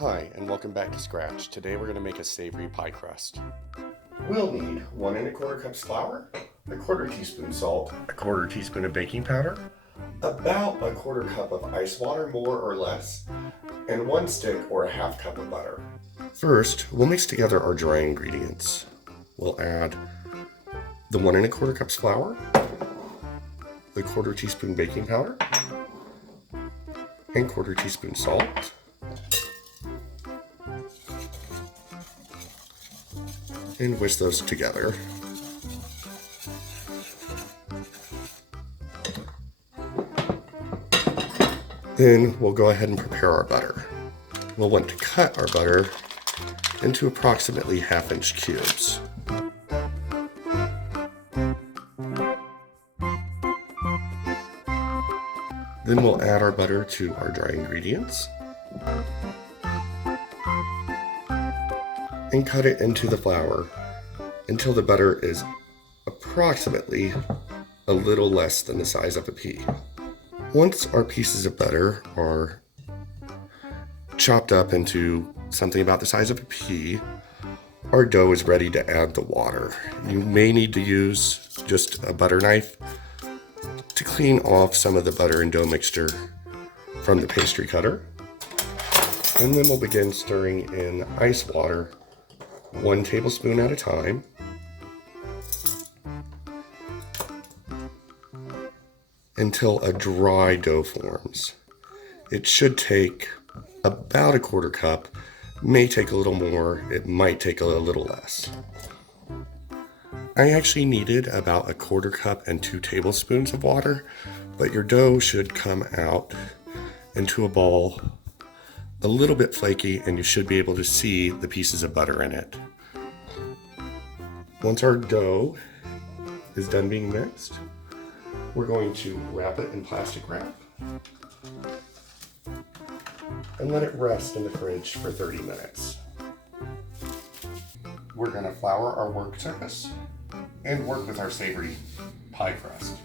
Hi, and welcome back to Scratch. Today we're going to make a savory pie crust. We'll need 1 1/4 cups flour, a 1/4 teaspoon salt, A 1/4 teaspoon of baking powder, about a 1/4 cup of ice water, more or less, and 1 stick or a 1/2 cup of butter. First, we'll mix together our dry ingredients. We'll add the 1 1/4 cups flour, the 1/4 teaspoon baking powder, and 1/4 teaspoon salt. And whisk those together. Then we'll go ahead and prepare our butter. We'll want to cut our butter into approximately 1/2 inch cubes. Then we'll add our butter to our dry ingredients and cut it into the flour until the butter is approximately a little less than the size of a pea. Once our pieces of butter are chopped up into something about the size of a pea, our dough is ready to add the water. You may need to use just a butter knife to clean off some of the butter and dough mixture from the pastry cutter. And then we'll begin stirring in ice water 1 tablespoon at a time. Until a dry dough forms. It should take about a 1/4 cup, may take a little more, it might take a little less. I actually needed about a 1/4 cup and 2 tablespoons of water, but your dough should come out into a ball a little bit flaky, and you should be able to see the pieces of butter in it. Once our dough is done being mixed, we're going to wrap it in plastic wrap and let it rest in the fridge for 30 minutes. We're going to flour our work surface and work with our savory pie crust.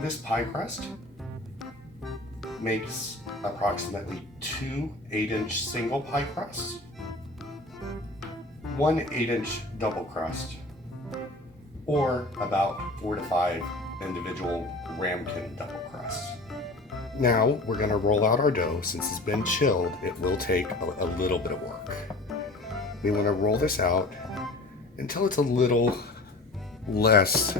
This pie crust makes approximately 2 8-inch single pie crusts, 1 8-inch double crust, or about 4 to 5 individual ramekin double crusts. Now we're going to roll out our dough. Since it's been chilled, it will take a little bit of work. We want to roll this out until it's a little less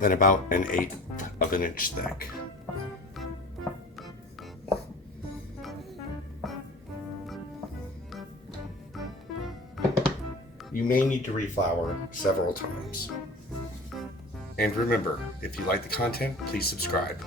than about 1/8 of an inch thick. You may need to reflour several times. And remember, if you like the content, please subscribe.